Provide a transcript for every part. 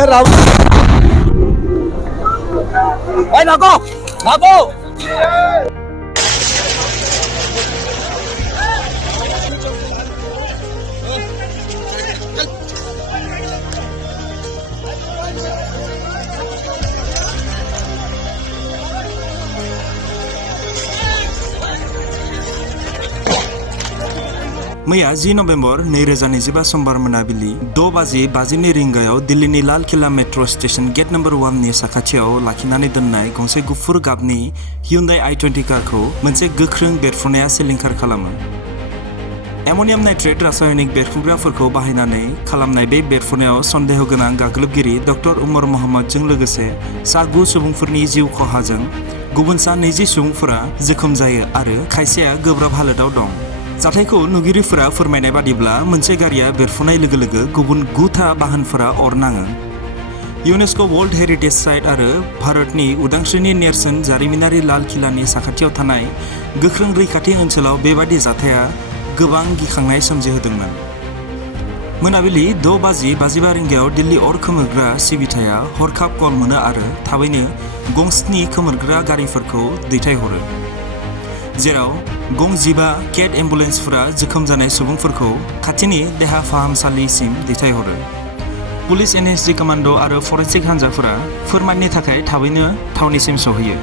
Ôi nào cô मैया 10 नभेम्बर 2025 समबार मोनाबिलि 6:52 रिंगायाव दिल्लीनि Lal Qila metro' station gate number 1 नि साखाथियाव लाखिनानै दोननाय गंसे गुफुर गाबनि Hyundai i20 कारखौ मोनसे गोख्रों बेरफ्रुनाया सिलिंखार खालामो। एमोनियाम नाइट्रेट रासायनिक बेरफ्रुग्राफोरखौ बाहायनानै खालामनाय बे बेरफ्रुनायाव सन्देह गोनां गाग्लोबगिरि डक्टर उमर मोहम्मदजों लोगोसे सा 9 सुबुंफोरनि जिउ खहाजों गुबुन सा 20 सुबुंफोरा जोखोम जायो आरो खायसेया गोब्राब हालोदाव दं। जाथायखौ नुगिरिफोरा फोरमायनाय बादिब्ला मोनसे गारिया बेरफ्रुनाय लोगो लोगो गुबुन 9था बाहनफोरा अर नाङो। इउनेस्क' वर्ल्ड हेरिटेज साइट आरो भारतनि उदांस्रिनि नेरसोन जारिमिनारि लाल किलानि साखाथियाव थानाय गोख्रों रैखाथि ओनसोलाव बेबादि जाथाया गोबां गिखांनाय सोमजिहोदोंमोन। मोनाबिलि 6:55 रिंगायाव दिल्ली अर खोमोरग्रा सिबिथाया हरखाब कल मोनो आरो थाबैनो गं 7 खोमोरग्रा गारिफोरखौ दैथायहरो, जेराव गं 15 केट एम्बुलेन्सफोरा जोखोम जानाय सुबुंफोरखौ खाथिनि देहा फाहामसालिसिम दैथायहरो। पुलिस एनएसजि कमान्ड' आरो फरेन्सिक हान्जाफोरा फोरमाननि थाखाय थाबैनो थावनिसिम सौहैयो।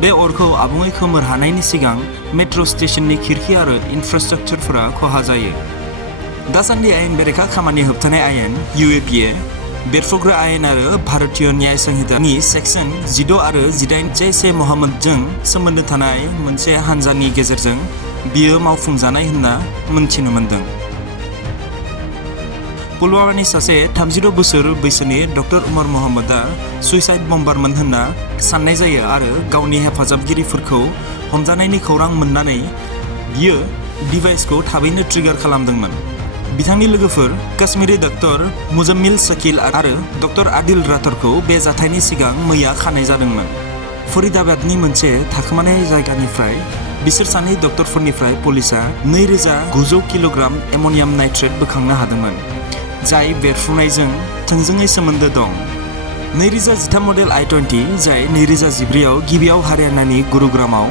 बे अरखौ आबुङै खोमोरहानायनि सिगां मेट्र' स्टेशननि खिरखि आरो इनफ्रास्ट्राक्चारफोरा खहा जायो। दासान्दि आयेन बेरेखा खामानि होबथानाय आयेन (UAPA), बेरफ्रुग्रा आयेन आरो भारतीय न्याय संहितानि सेक्सन 16 आरो 18 जैश-ए मोहम्मदजों सोमोन्दो थानाय मोनसे हान्जानि गेजेरजों बियो मावफुंजानाय होनना मोनथिनो मोन्दों। पुलवामानि सासे 36 बोसोर बैसोनि डक्टर उमर मोहम्मदआ सुइसाइड बम्बारमोन होनना साननाय जायो आरो गावनि हेफाजाबगिरिफोरखौ हमजानायनि खौरां मोननानै बियो डिभाइसखौ थाबैनो ट्रिगार खालामदोंमोन। बिथांनि लोगोफोर काश्मीरी डक्टर मुजम्मिल शकील आरो डक्टर आदिल राथरखौ बे जाथायनि सिगां मैया खानाय जादोंमोन। फरीदाबादनि मोनसे थाखोमानाय जायगानिफ्राय बिसोर सानै डक्टरफोरनिफ्राय पुलिसआ 2900 किल'ग्राम एमोनियाम नाइट्रेट बोखांनो हादोंमोन, जाय बेरफ्रुनायजों थोंजोङै सोमोन्दो दं। 2013 मडेल i20, जाय 2014 आव गिबियाव हारियानानि गुरुग्रामाव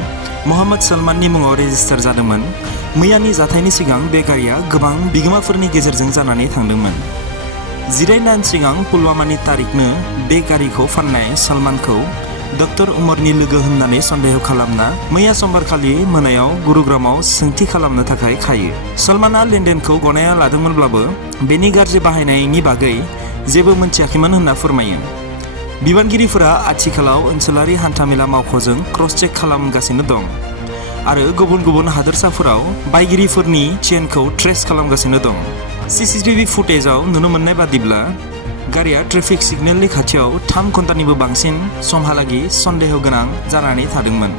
मोहम्मद सलमाननि मुङाव रेजिस्टार जादोंमोन, मैयानि जाथायनि सिगां बे गारिया गोबां बिगोमाफोरनि गेजेरजों जानानै थांदोंमोन। 18 दान सिगां पुलवामानि तारिकनो बे गारिखौ फाननाय सलमानखौ डक्टर उमरनि लोगो होननानै सन्देह खालामना मैया समबारखालि मोनायाव गुरुग्रामाव सोंथि खालामनो थाखाय खायो। सलमानआ लेनदेनखौ गनायना लादोंमोनब्लाबो बेनि गाज्रि बाहायनायनि बागै जेबो मोनथियाखैमोन होनना फोरमायो। बिबानगिरिफोरा आथिखालाव ओनसोलारि हान्थामेला मावख'जों क्रस चेक खालामगासिनो दं आरो गुबुन गुबुन हादोरसाफोराव बायगिरिफोरनि चेनखौ ट्रेस खालामगासिनो दं। CCTV फुटेजाव नुनो मोननाय बादिब्ला गारिया ट्रेफिक सिगनेलनि खाथियाव 3 घन्टानिबो बांसिन समहालागि सन्देह गोनां जानानै थादोंमोन।